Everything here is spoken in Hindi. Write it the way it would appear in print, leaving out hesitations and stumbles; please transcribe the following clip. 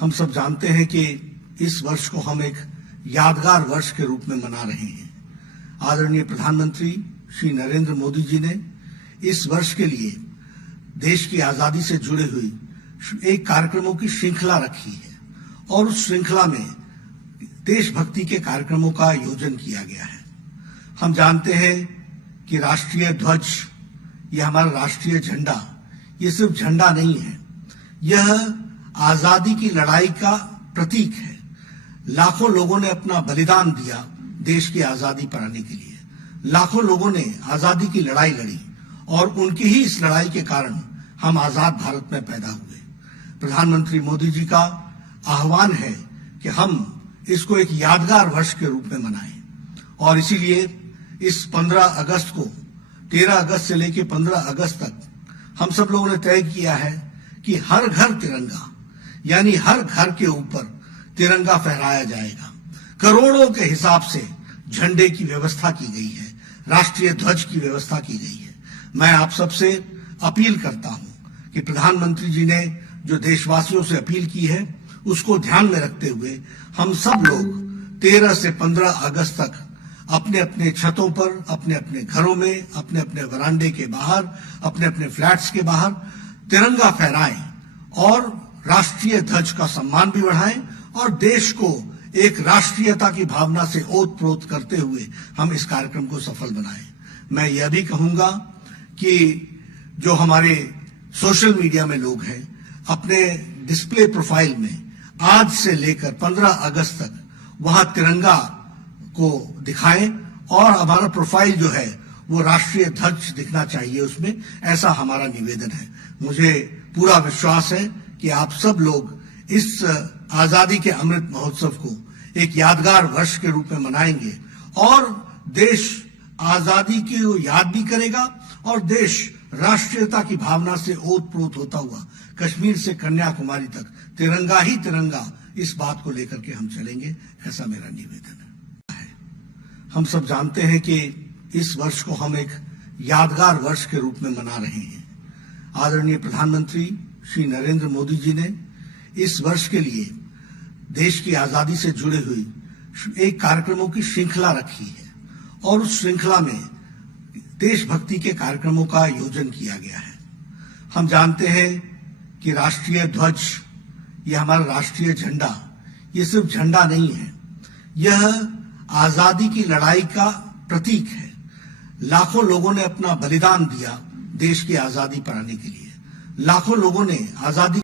हम सब जानते हैं कि इस वर्ष को हम एक यादगार वर्ष के रूप में मना रहे हैं। आदरणीय प्रधानमंत्री श्री नरेंद्र मोदी जी ने इस वर्ष के लिए देश की आजादी से जुड़े हुई एक कार्यक्रमों की श्रृंखला रखी है और उस श्रृंखला में देशभक्ति के कार्यक्रमों का आयोजन किया गया है। हम जानते हैं कि राष्ट्रीय ध्वज, यह हमारा राष्ट्रीय झंडा, ये सिर्फ झंडा नहीं है, यह आजादी की लड़ाई का प्रतीक है। लाखों लोगों ने अपना बलिदान दिया देश की आजादी पाने के लिए। लाखों लोगों ने आजादी की लड़ाई लड़ी और उनकी ही इस लड़ाई के कारण हम आजाद भारत में पैदा हुए। प्रधानमंत्री मोदी जी का आह्वान है कि हम इसको एक यादगार वर्ष के रूप में मनाएं और इसीलिए इस 15 अगस्त को 13 अगस्त से लेकर 15 अगस्त तक हम सब लोगों ने तय किया है कि हर घर तिरंगा, यानी हर घर के ऊपर तिरंगा फहराया जाएगा। करोड़ों के हिसाब से झंडे की व्यवस्था की गई है, राष्ट्रीय ध्वज की व्यवस्था की गई है। मैं आप सबसे अपील करता हूं कि प्रधानमंत्री जी ने जो देशवासियों से अपील की है उसको ध्यान में रखते हुए हम सब लोग 13 से 15 अगस्त तक अपने अपने छतों पर, अपने अपने घरों में, अपने अपने वरांडे के बाहर, अपने अपने फ्लैट्स के बाहर तिरंगा फहराएं और राष्ट्रीय ध्वज का सम्मान भी बढ़ाएं और देश को एक राष्ट्रीयता की भावना से ओत-प्रोत करते हुए हम इस कार्यक्रम को सफल बनाएं। मैं यह भी कहूंगा कि जो हमारे सोशल मीडिया में लोग हैं, अपने डिस्प्ले प्रोफाइल में आज से लेकर 15 अगस्त तक वहां तिरंगा को दिखाएं और हमारा प्रोफाइल जो है वो राष्ट्रीय ध्वज दिखना चाहिए उसमें, ऐसा हमारा निवेदन है। मुझे पूरा विश्वास है कि आप सब लोग इस आजादी के अमृत महोत्सव को एक यादगार वर्ष के रूप में मनाएंगे और देश आजादी की याद भी करेगा और देश राष्ट्रीयता की भावना से ओत-प्रोत होता हुआ कश्मीर से कन्याकुमारी तक तिरंगा ही तिरंगा, इस बात को लेकर के हम चलेंगे, ऐसा मेरा निवेदन है। हम सब जानते हैं कि इस वर्ष को हम एक यादगार वर्ष के रूप में मना रहे हैं। आदरणीय प्रधानमंत्री श्री नरेंद्र मोदी जी ने इस वर्ष के लिए देश की आजादी से जुड़े हुई एक कार्यक्रमों की श्रृंखला रखी है और उस श्रृंखला में देशभक्ति के कार्यक्रमों का आयोजन किया गया है। हम जानते हैं कि राष्ट्रीय ध्वज, यह हमारा राष्ट्रीय झंडा, ये सिर्फ झंडा नहीं है, यह आजादी की लड़ाई का प्रतीक है। लाखों लोगों ने अपना बलिदान दिया देश की आजादी पाने के लिए। लाखों लोगों ने आजादी